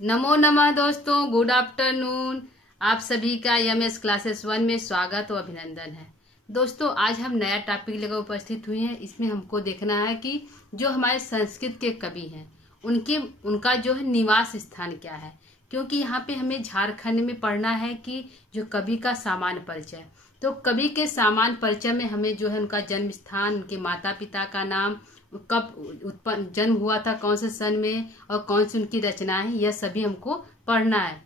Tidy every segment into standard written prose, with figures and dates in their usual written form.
नमो नमः दोस्तों, good afternoon. आप सभी का एमएस क्लासेस 1 में स्वागत और अभिनंदन है। दोस्तों, आज हम नया टॉपिक लेकर उपस्थित हुए हैं। इसमें हमको देखना है कि जो हमारे संस्कृत के कवि हैं उनका जो है निवास स्थान क्या है, क्योंकि यहाँ पे हमें झारखंड में पढ़ना है कि जो कवि का सामान्य परिचय। तो कवि के सामान्य परिचय में हमें जो है उनका जन्म स्थान, उनके माता पिता का नाम, कब उत्पन्न जन्म हुआ था, कौन से सन में, और कौन सी उनकी रचनाएं हैं, यह सभी हमको पढ़ना है।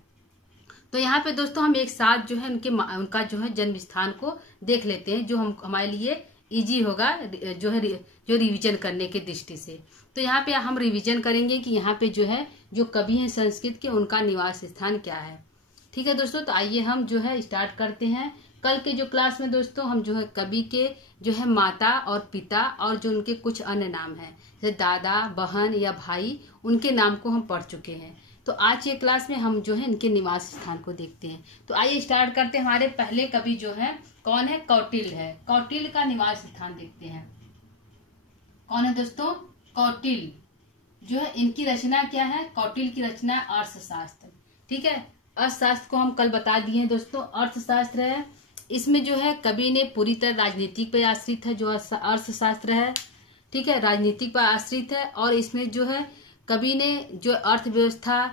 तो यहाँ पे दोस्तों हम एक साथ जो है उनका जो है जन्म स्थान को देख लेते हैं, जो हमारे लिए इजी होगा जो है जो रिवीजन करने के दृष्टि से। तो यहाँ पे हम रिवीजन करेंगे कि यहाँ पे जो है जो कवि हैं संस्कृत के, उनका निवास स्थान क्या है। ठीक है दोस्तों, तो आइए हम जो है स्टार्ट करते हैं। कल के जो क्लास में दोस्तों हम जो है कवि के जो है माता और पिता और जो उनके कुछ अन्य नाम हैं, जैसे दादा, बहन या भाई, उनके नाम को हम पढ़ चुके हैं। तो आज के क्लास में हम जो है इनके निवास स्थान को देखते हैं। तो आइए स्टार्ट करते हैं। हमारे पहले कवि जो है कौन है? कौटिल्य है। कौटिल्य का निवास स्थान देखते हैं। कौन है दोस्तों? कौटिल्य। जो है इनकी रचना क्या है? कौटिल्य की रचना अर्थशास्त्र। ठीक है, अर्थशास्त्र को हम कल बता दिए हैं दोस्तों। अर्थशास्त्र है, इसमें जो है कवि ने पूरी तरह राजनीतिक पर आश्रित है, जो अर्थशास्त्र है। ठीक है, राजनीतिक पर आश्रित है। और इसमें जो है कवि ने जो अर्थव्यवस्था,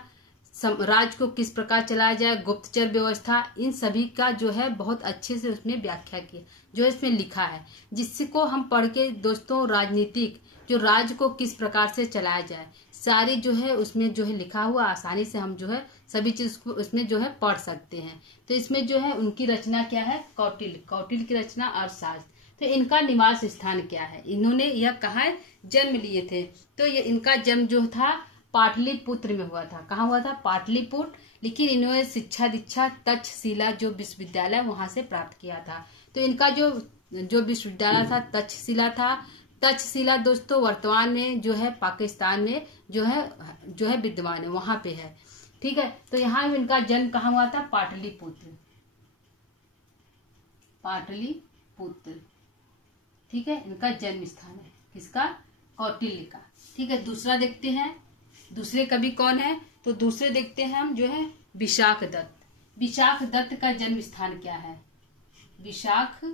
राज्य को किस प्रकार चलाया जाए, गुप्तचर व्यवस्था, इन सभी का जो है बहुत अच्छे से उसमें व्याख्या की, जो इसमें लिखा है, जिसको हम पढ़ के दोस्तों राजनीतिक जो राज्य को किस प्रकार से चलाया जाए, सारी जो है उसमें जो है लिखा हुआ, आसानी से हम जो है सभी चीज को उसमें जो है पढ़ सकते हैं। तो इसमें जो है उनकी रचना क्या है? कौटिल्य। कौटिल्य की रचना अर्थशास्त्र। तो इनका निवास स्थान क्या है? इन्होंने यह कहाँ जन्म लिए थे? तो ये इनका जन्म जो था पाटलिपुत्र में हुआ था। कहाँ हुआ था? पाटलिपुत्र। लेकिन इन्होंने शिक्षा दीक्षा तक्षशिला जो विश्वविद्यालय वहां से प्राप्त किया था। तो इनका जो विश्वविद्यालय था तक्षशिला था। तक्षशिला दोस्तों वर्तमान में जो है पाकिस्तान में जो है विद्यमान है, वहां पे है। ठीक है, तो यहाँ इनका जन्म कहाँ हुआ था? पाटलिपुत्र। पाटलिपुत्र। ठीक है, इनका जन्म स्थान है किसका? कौटिल्य का। ठीक है, दूसरा देखते हैं। दूसरे कवि कौन है? तो दूसरे देखते हैं हम जो है विशाख दत्त। विशाख दत्त का जन्म स्थान क्या है? विशाख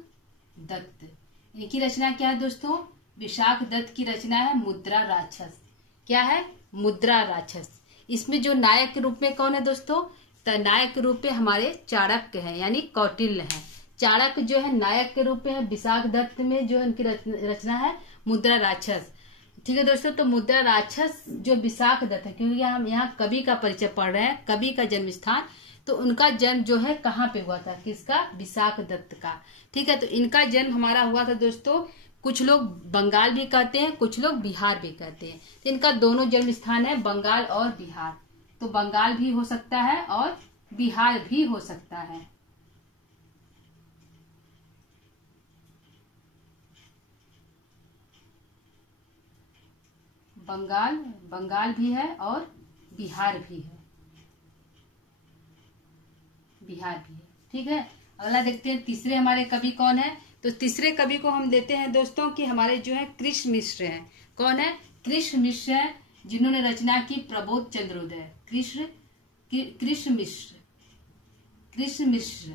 दत्त। इनकी रचना क्या है दोस्तों? विशाख दत्त की रचना है मुद्रा राक्षस। क्या है? मुद्रा राक्षस। इसमें जो नायक के रूप में कौन है दोस्तों? तो नायक के रूप में हमारे चाणक्य हैं, यानी कौटिल्य हैं। चाणक्य जो है नायक के रूप में है। विशाख दत्त में जो इनकी रचना है मुद्रा राक्षस। ठीक है दोस्तों, तो मुद्रा राक्षस जो विशाख दत्त है, क्योंकि हम यहाँ कवि का परिचय पढ़ रहे हैं, कवि का जन्म स्थान, तो उनका जन्म जो है कहाँ पे हुआ था? किसका? विशाख दत्त का। ठीक है, तो इनका जन्म हमारा हुआ था दोस्तों, कुछ लोग बंगाल भी कहते हैं, कुछ लोग बिहार भी कहते हैं। तो इनका दोनों जन्म स्थान है, बंगाल और बिहार। तो बंगाल भी हो सकता है और बिहार भी हो सकता है। बंगाल भी है और बिहार भी है। बिहार भी है। ठीक है, अगला देखते हैं। तीसरे हमारे कवि कौन है? तो तीसरे कवि को हम देते हैं दोस्तों कि हमारे जो है कृष्ण मिश्र हैं। कौन है? कृष्ण मिश्र है, जिन्होंने रचना की प्रबोध चंद्रोदय। कृष्ण मिश्र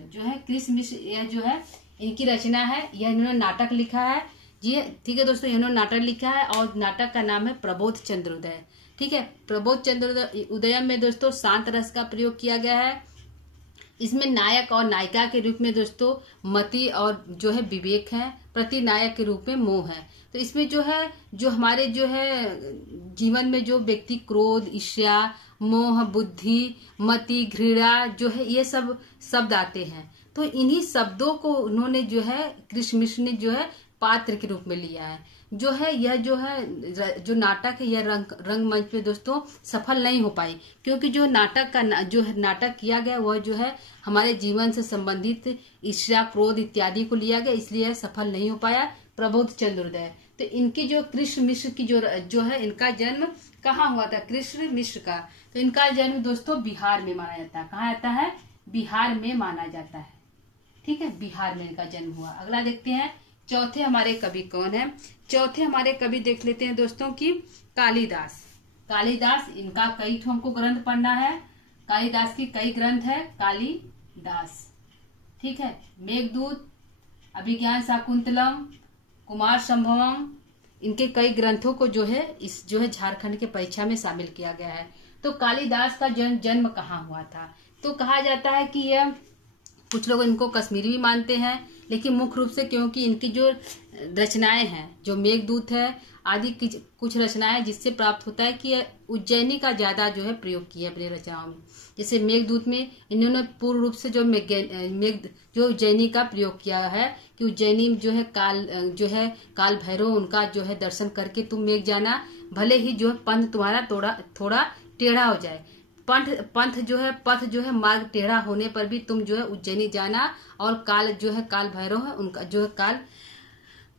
जो है, कृष्ण मिश्र, यह जो है इनकी रचना है। यह इन्होंने नाटक लिखा है जी। ठीक है दोस्तों, इन्होंने नाटक लिखा है और नाटक का नाम है प्रबोध चंद्रोदय। ठीक है, प्रबोध चंद्रोदय उदयम में दोस्तों शांत रस का प्रयोग किया गया है। इसमें नायक और नायिका के रूप में दोस्तों मति और जो है विवेक है, प्रतिनायक के रूप में मोह है। तो इसमें जो है जो हमारे जो है जीवन में जो व्यक्ति क्रोध, ईर्ष्या, मोह, बुद्धि, मति, घृणा जो है, ये सब शब्द आते हैं। तो इन्हीं शब्दों को उन्होंने जो है कृष्ण मिश्र ने जो है पात्र के रूप में लिया है। जो है यह जो नाटक है, यह रंगमंच पे दोस्तों सफल नहीं हो पाई, क्योंकि जो नाटक किया गया वह जो है हमारे जीवन से संबंधित ईर्ष्या, क्रोध इत्यादि को लिया गया, इसलिए सफल नहीं हो पाया प्रबोध चंद्रोदय। तो इनकी जो कृष्ण मिश्र की जो है इनका जन्म कहाँ हुआ था? कृष्ण मिश्र का। तो इनका जन्म दोस्तों बिहार में माना जाता है। कहाँ आता है? बिहार में माना जाता है। ठीक है, बिहार में इनका जन्म हुआ। अगला देखते हैं चौथे हमारे कवि कौन है? चौथे हमारे कवि देख लेते हैं दोस्तों की कालिदास। कालिदास, इनका कई ठो हमको ग्रंथ पढ़ना है। कालिदास की कई ग्रंथ है कालिदास, ठीक है। मेघदूत, अभिज्ञान शाकुंतलम, कुमार संभवम, इनके कई ग्रंथों को जो है इस जो है झारखंड के परीक्षा में शामिल किया गया है। तो कालिदास का जन्म कहाँ हुआ था? तो कहा जाता है कि यह, कुछ लोग इनको कश्मीरी भी मानते हैं, लेकिन मुख्य रूप से क्योंकि इनकी जो रचनाएं हैं, जो मेघदूत है आदि कुछ रचनाएं, जिससे प्राप्त होता है कि उज्जैनी का ज्यादा जो है प्रयोग किया अपनी रचनाओं में। जैसे मेघदूत में इन्होंने पूर्ण रूप से जो जो उज्जैनी का प्रयोग किया है कि उज्जैनी जो है काल भैरव, उनका जो है दर्शन करके तुम मेघ जाना, भले ही जो है पंथ तुम्हारा थोड़ा टेढ़ा हो जाए, पथ जो है मार्ग टेढ़ा होने पर भी तुम जो है उज्जैनी जाना, और काल भैरव है उनका जो है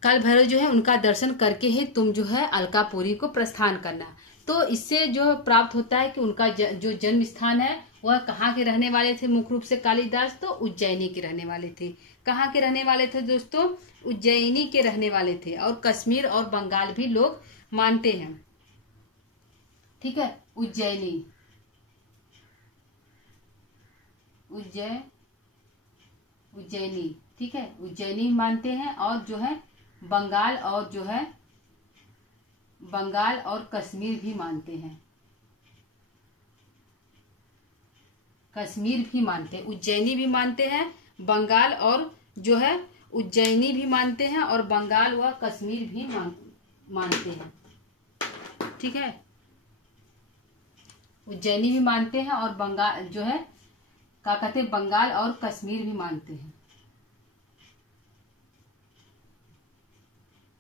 काल भैरव जो है उनका दर्शन करके ही तुम जो है अलकापुरी को प्रस्थान करना। तो इससे जो प्राप्त होता है कि उनका जो जन्म स्थान है वह कहाँ के रहने वाले थे? मुख्य रूप से कालिदास तो उज्जैनी के रहने वाले थे। कहाँ के रहने वाले थे दोस्तों? उज्जैनी के रहने वाले थे, और कश्मीर और बंगाल भी लोग मानते हैं, ठीक है। उज्जैनी ठीक है, उज्जैनी मानते हैं, और जो है बंगाल और कश्मीर भी मानते हैं, कश्मीर भी मानते हैं, उज्जैनी भी मानते हैं, बंगाल और जो है उज्जैनी भी मानते हैं, और बंगाल व कश्मीर भी मानते हैं, ठीक है। उज्जैनी भी मानते हैं और बंगाल जो है क्या कहते हैं, बंगाल और कश्मीर भी मानते हैं।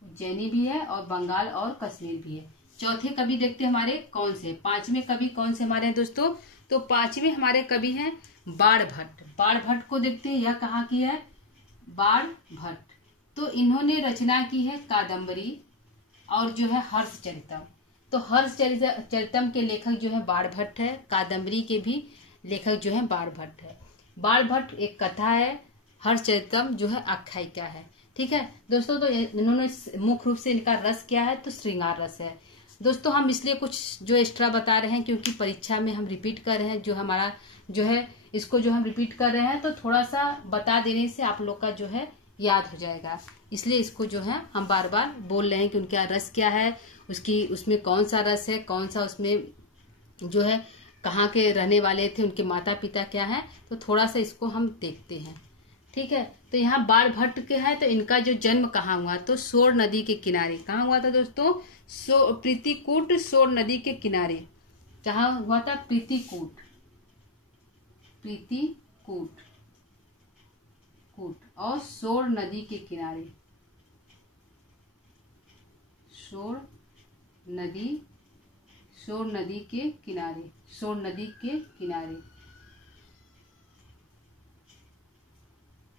उज्जैनी भी है और बंगाल और कश्मीर भी है। चौथे कवि देखते हैं हमारे कौन से, पांचवें कवि कौन से हमारे हैं दोस्तों? तो पांचवें हमारे कवि हैं बाण भट्ट। बाण भट्ट को देखते हैं, यह कहाँ की है? बाण भट्ट। तो इन्होंने रचना की है कादम्बरी और जो है हर्षचरितम। तो हर्षचरितम के लेखक जो है बाण भट्ट है, कादम्बरी के भी लेखक जो है बाण भट्ट है। बाण भट्ट एक कथा है, हर्षचरितम जो है आख्यायिका है, ठीक है दोस्तों। तो इन्होंने मुख्य रूप से इनका रस क्या है? तो श्रृंगार रस है दोस्तों। हम इसलिए कुछ जो एक्स्ट्रा बता रहे हैं क्योंकि परीक्षा में हम रिपीट कर रहे हैं, जो हमारा जो है इसको जो हम रिपीट कर रहे हैं, तो थोड़ा सा बता देने से आप लोग का जो है याद हो जाएगा, इसलिए इसको जो है हम बार बार बोल रहे हैं कि उनका रस क्या है, उसमें कौन सा रस है, कौन सा उसमें जो है कहाँ के रहने वाले थे, उनके माता पिता क्या है, तो थोड़ा सा इसको हम देखते हैं, ठीक है। तो यहाँ बाण भट्ट के है, तो इनका जो जन्म कहाँ हुआ? तो सोर नदी के किनारे। कहाँ हुआ था दोस्तों? प्रीतिकूट सोर नदी के किनारे। कहाँ हुआ था? प्रीतिकूट और सोर नदी के किनारे। सोर नदी के किनारे।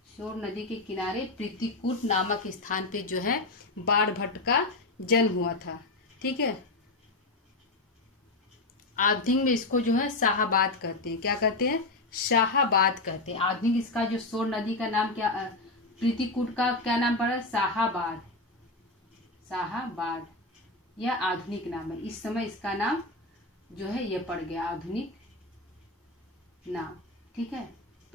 सोर नदी के किनारे प्रीतिकूट नामक स्थान पे जो है बाण भट्ट का जन्म हुआ था, ठीक है। आधुनिक में इसको जो है शाहाबाद कहते हैं। क्या कहते हैं? शाहाबाद कहते हैं। आधुनिक इसका जो सोर नदी का नाम क्या, प्रीतिकूट का क्या नाम पड़ा? शाहाबाद यह आधुनिक नाम है। इस समय इसका नाम जो है यह पड़ गया आधुनिक नाम, ठीक है।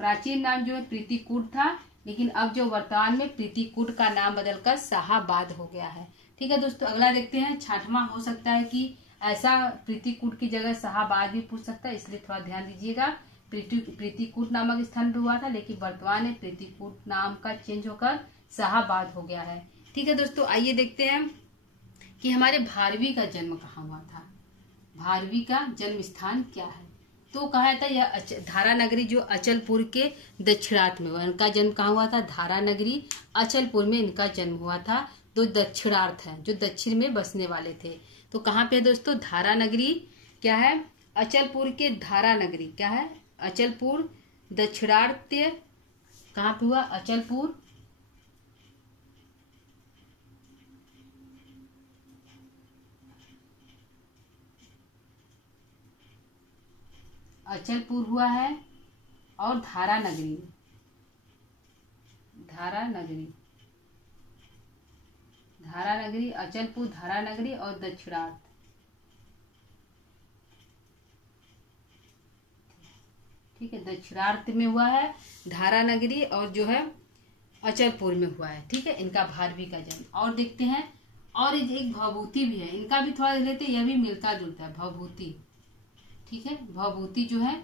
प्राचीन नाम जो है प्रीतिकूट था, लेकिन अब जो वर्तमान में प्रीतिकूट का नाम बदलकर शाहाबाद हो गया है, ठीक है दोस्तों। अगला देखते हैं, छठवां हो सकता है कि ऐसा प्रीतिकूट की जगह शाहाबाद भी पूछ सकता है, इसलिए थोड़ा ध्यान दीजिएगा। प्रीतिकूट नामक स्थान पे हुआ था, लेकिन वर्तमान में प्रीतिकूट नाम का चेंज होकर शाहाबाद हो गया है, ठीक है दोस्तों। आइए देखते हैं कि हमारे भारवी का जन्म कहाँ हुआ था। भारवी का जन्म स्थान क्या है? तो कहा था यह धारा नगरी जो अचलपुर के दक्षिणार्थ में हुआ। इनका जन्म कहाँ हुआ था? धारा नगरी अचलपुर में इनका जन्म हुआ था। दो दक्षिणार्थ है, जो दक्षिण में बसने वाले थे। तो कहाँ पे है दोस्तों? धारा नगरी क्या है? अचलपुर के धारा नगरी क्या है? अचलपुर दक्षिणार्थ कहाँ पे हुआ? अचलपुर हुआ है, और धारा नगरी अचलपुर, धारा नगरी और दक्षिणार्थ ठीक है, दक्षिणार्थ में हुआ है, धारा नगरी और जो है अचलपुर में हुआ है। ठीक है, इनका भारवी का जन्म। और देखते हैं, और एक भवभूति भी है, इनका भी थोड़ा देख लेते हैं, यह भी मिलता जुलता है, भवभूति। ठीक है, भवभूति जो है,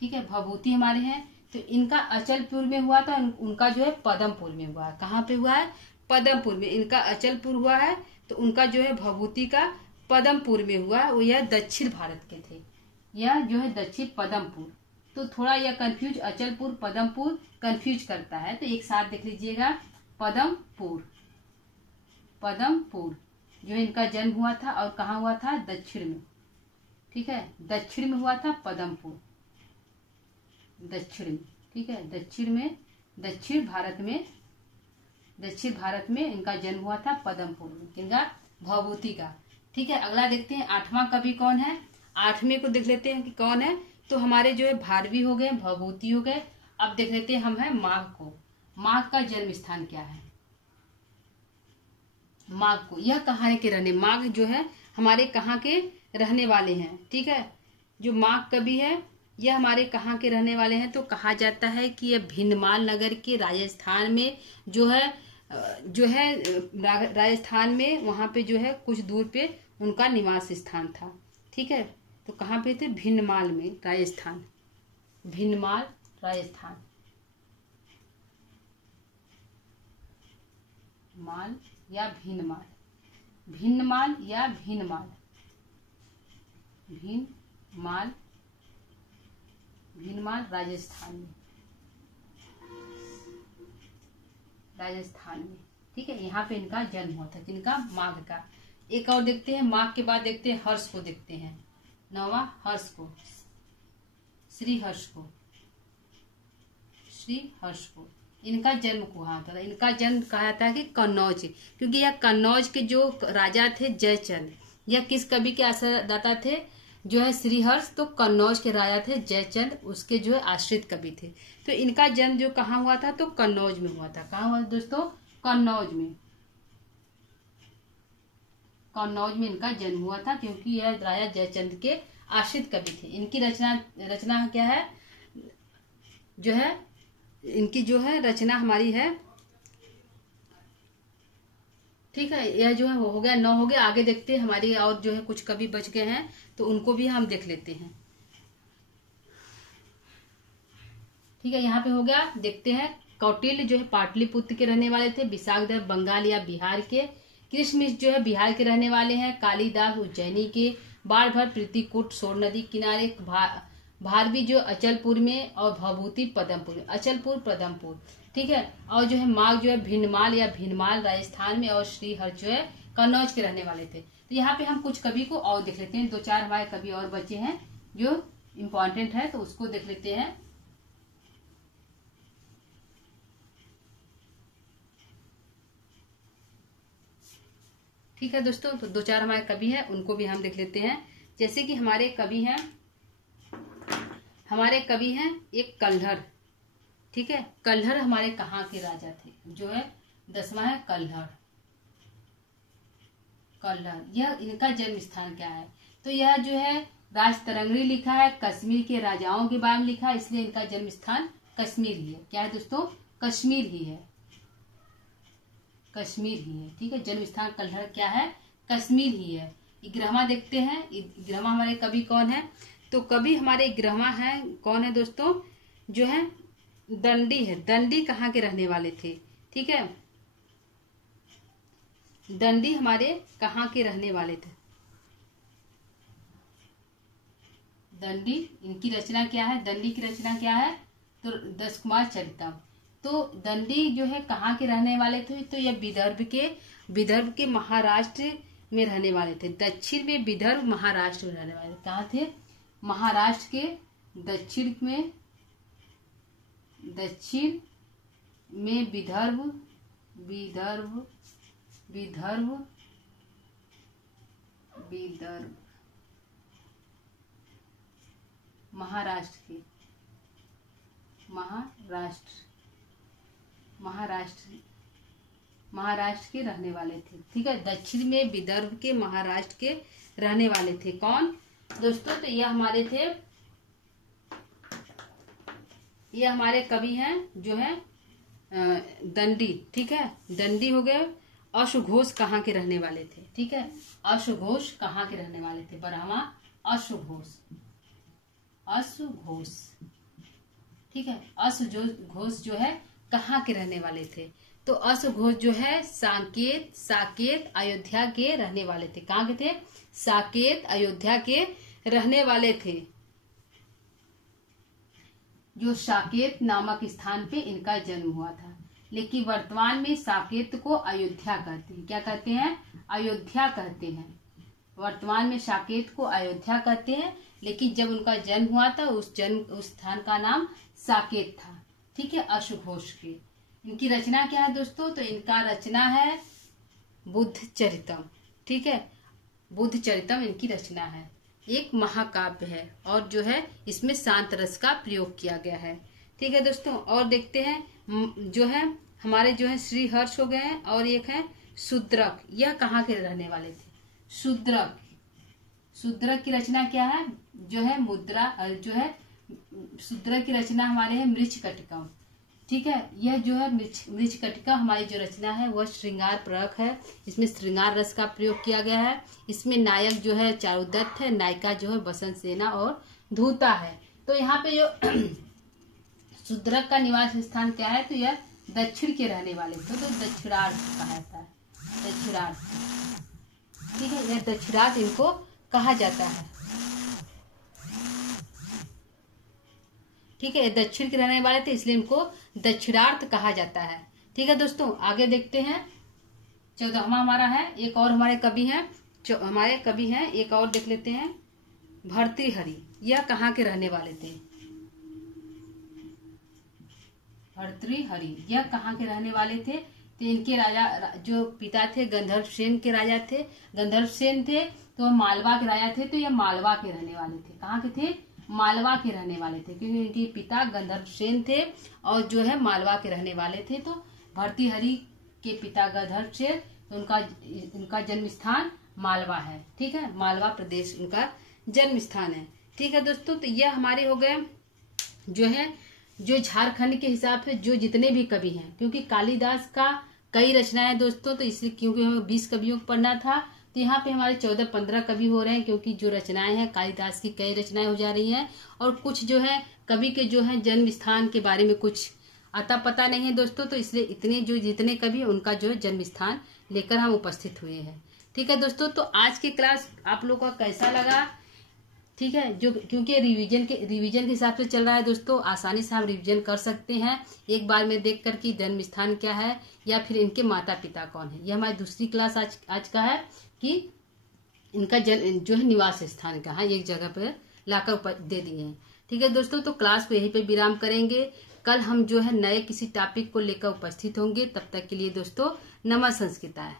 ठीक है, भवभूति हमारे हैं, तो इनका अचलपुर में हुआ था, उनका जो है पदमपुर में हुआ है। कहाँ पे हुआ है? पदमपुर में। इनका अचलपुर हुआ है तो उनका जो है भवभूति का पदमपुर में हुआ है। वो यह दक्षिण भारत के थे, यह जो है दक्षिण पदमपुर। तो थोड़ा यह कंफ्यूज, अचलपुर पदमपुर कंफ्यूज करता है, तो एक साथ देख लीजिएगा, पदमपुर। पदमपुर जो है इनका जन्म हुआ था, और कहाँ हुआ था? दक्षिण में। ठीक है, दक्षिण में हुआ था पदमपुर, दक्षिण में। ठीक है, दक्षिण में, दक्षिण भारत में इनका जन्म हुआ था, पदमपुर में। इनका भवभूति का। ठीक है, अगला देखते हैं, 8वां कवि कौन है? 8वें को देख लेते हैं कि कौन है। तो हमारे जो है भारवी हो गए, भवभूति हो गए। अब देख लेते हैं हम है माघ को। माघ का जन्म स्थान क्या है? माघ को, यह कहाँ के रहने, माघ जो है हमारे कहाँ के रहने वाले हैं? ठीक है, जो माघ कवि है यह हमारे कहाँ के रहने वाले हैं? तो कहा जाता है कि यह भिंडमाल नगर के राजस्थान में जो है राजस्थान में, वहां पे जो है कुछ दूर पे उनका निवास स्थान था। ठीक है, तो कहाँ पे थे? भिंडमाल में, राजस्थान। भिंडमाल, राजस्थान। माल या भिंडमाल, भिंडमाल या भिंडमाल, भिंडमाल, भिंडमाल राजस्थान में, राजस्थान में। ठीक है, यहाँ पे इनका जन्म हुआ था, जिनका माघ का। एक और देखते हैं, माघ के बाद देखते हैं हर्ष को, देखते हैं 9वां हर्ष को, श्री हर्ष को, श्री हर्ष को। इनका जन्म कहाँ था? इनका जन्म कहा था कि कन्नौज, क्योंकि यह कन्नौज के जो राजा थे जयचंद, यह किस कवि के आश्रयदाता थे? जो है श्रीहर्ष, तो कन्नौज के राजा थे जयचंद, उसके जो है आश्रित कवि थे। तो इनका जन्म जो कहाँ हुआ था? तो कन्नौज में हुआ था। कहाँ हुआ दोस्तों? कन्नौज में। कन्नौज में इनका जन्म हुआ था, क्योंकि यह राजा जयचंद के आश्रित कवि थे। इनकी रचना क्या है? जो है इनकी जो है रचना हमारी है। ठीक है, यह जो है हो गया, 9 हो गया। आगे देखते हैं, हमारी और जो है कुछ कवि बच गए हैं, तो उनको भी हम देख लेते हैं। ठीक है, यहाँ पे हो गया। देखते हैं, कौटिल्य जो है पाटलिपुत्र के रहने वाले थे, विशाखदेव बंगाल या बिहार के, कृष्णमिश्र जो है बिहार के रहने वाले हैं, कालिदास उज्जैनी के, बाणभट्ट प्रीतिकुट सोन नदी किनारे, भारवी जो अचलपुर में, और भवभूति पदमपुर में, अचलपुर पदमपुर। ठीक है, और जो है माघ जो है भिंडमाल या भिंडमाल राजस्थान में, और श्रीहर्ष जो है कन्नौज के रहने वाले थे। तो यहाँ पे हम कुछ कवि को और देख लेते हैं, 2-4 हमारे कवि और बचे हैं जो इम्पोर्टेंट है, तो उसको देख लेते हैं। ठीक है दोस्तों, तो 2-4 हमारे कवि हैं, उनको भी हम देख लेते हैं। जैसे कि हमारे कवि हैं एक कल्हर। ठीक है, कल्हर हमारे कहाँ के राजा थे? जो है 10वां है कल्हर। कल्हर, यह इनका जन्म स्थान क्या है? तो यह जो है राजतरंगिणी लिखा है, कश्मीर के राजाओं के बारे में लिखा है, इसलिए इनका जन्म स्थान कश्मीर ही है। क्या है दोस्तों? कश्मीर ही है, कश्मीर ही है। ठीक है, जन्म स्थान कल्हर क्या है? कश्मीर ही है। 11वां देखते हैं, 11वां हमारे कवि कौन है? तो कवि हमारे 11वां है, कौन है दोस्तों? जो है दंडी है। दंडी कहाँ के रहने वाले थे? ठीक है, दंडी हमारे कहाँ के रहने वाले थे? दंडी, इनकी रचना क्या है? दंडी की रचना क्या है? तो 10 कुमार चरितम। तो दंडी जो है कहाँ के रहने वाले थे? तो यह विदर्भ के महाराष्ट्र में रहने वाले थे। दक्षिण में विदर्भ, महाराष्ट्र में रहने वाले। कहाँ थे? महाराष्ट्र के दक्षिण में विदर्भ महाराष्ट्र के रहने वाले थे। ठीक है, दक्षिण में विदर्भ के, महाराष्ट्र के रहने वाले थे। कौन दोस्तों? तो यह हमारे थे ये हमारे कवि हैं जो है दंडी, ठीक है, दंडी हो गए। अश्वघोष कहाँ के रहने वाले थे, ठीक है, अश्वघोष कहाँ के रहने वाले थे, बरहमा अश्वघोष, अश्वघोष, ठीक है। अश्वघोष जो है कहाँ के रहने वाले थे, तो अश्वघोष जो है साकेत अयोध्या के रहने वाले थे। कहाँ के थे, साकेत अयोध्या के रहने वाले थे। जो साकेत नामक स्थान पे इनका जन्म हुआ था, लेकिन वर्तमान में साकेत को अयोध्या कहते हैं। क्या कहते हैं, अयोध्या कहते हैं। वर्तमान में साकेत को अयोध्या कहते हैं, लेकिन जब उनका जन्म हुआ था उस स्थान का नाम साकेत था, ठीक है, अश्वघोष के। इनकी रचना क्या है दोस्तों, तो इनका रचना है बुद्ध चरितम, ठीक है, बुद्ध चरितम इनकी रचना है। एक महाकाव्य है और जो है इसमें शांत रस का प्रयोग किया गया है, ठीक है दोस्तों। और देखते हैं जो है हमारे जो है श्री हर्ष हो गए हैं और एक है शूद्रक। यह कहाँ के रहने वाले थे, शूद्रक। शूद्रक की रचना क्या है, जो है मुद्रा, जो है शूद्रक की रचना हमारे है मृच्छकटिकम, ठीक है। यह जो है मृच्छकटिका हमारी जो रचना है वह श्रृंगार परक है। इसमें श्रृंगार रस का प्रयोग किया गया है। इसमें नायक जो है चारुदत्त है, नायिका जो है बसंत सेना और धूता है। तो यहाँ पे जो शूद्रक का निवास स्थान क्या है, तो यह दक्षिण के रहने वाले थे, तो दक्षिणार्थ कहा जाता है, दक्षिणार्थ, ठीक है, यह दक्षिणार्थ इनको कहा जाता है, ठीक है। दक्षिण के रहने वाले थे इसलिए इनको दक्षिणार्थ कहा जाता है, ठीक है दोस्तों। आगे देखते हैं 14वां हमारा है, एक और हमारे कवि हैं, एक और देख लेते हैं, भर्तृहरि। यह कहाँ के रहने वाले थे, भर्तृहरि यह कहाँ के रहने वाले थे, तो इनके राजा जो पिता थे गंधर्व सेन के राजा थे, गंधर्व सेन थे, तो मालवा के राजा थे, तो यह मालवा के रहने वाले थे। कहाँ के थे, मालवा के रहने वाले थे, क्योंकि इनके पिता गंधर्व सेन थे और जो है मालवा के रहने वाले थे। तो भर्तृहरि के पिता गंधर्व सेन, तो उनका जन्म स्थान मालवा है, ठीक है, मालवा प्रदेश उनका जन्म स्थान है, ठीक है दोस्तों। तो यह हमारे हो गए जो है जो झारखंड के हिसाब से जो जितने भी कवि हैं, क्योंकि कालिदास का कई रचनाएं दोस्तों, तो इसलिए क्योंकि हमें 20 कवियों को पढ़ना था, तो यहाँ पे हमारे 14-15 कवि हो रहे हैं, क्योंकि जो रचनाएं हैं कालिदास की कई रचनाएं हो जा रही हैं। और कुछ जो है कवि के जो है जन्म स्थान के बारे में कुछ अता पता नहीं है दोस्तों, तो इसलिए इतने जो जितने कवि है उनका जो है जन्म स्थान लेकर हम उपस्थित हुए हैं, ठीक है दोस्तों। तो आज की क्लास आप लोगों का कैसा लगा, ठीक है, जो क्योंकि रिवीजन के हिसाब से चल रहा है दोस्तों, आसानी से आप रिवीजन कर सकते हैं एक बार में देख कर कि जन्म स्थान क्या है या फिर इनके माता पिता कौन है। यह हमारी दूसरी क्लास आज का है कि इनका जो है निवास स्थान का है, एक जगह पर लाकर दे दिए हैं, ठीक है दोस्तों। तो क्लास को यहीं पे विराम करेंगे। कल हम जो है नए किसी टॉपिक को लेकर उपस्थित होंगे। तब तक के लिए दोस्तों नमः संस्कृताय।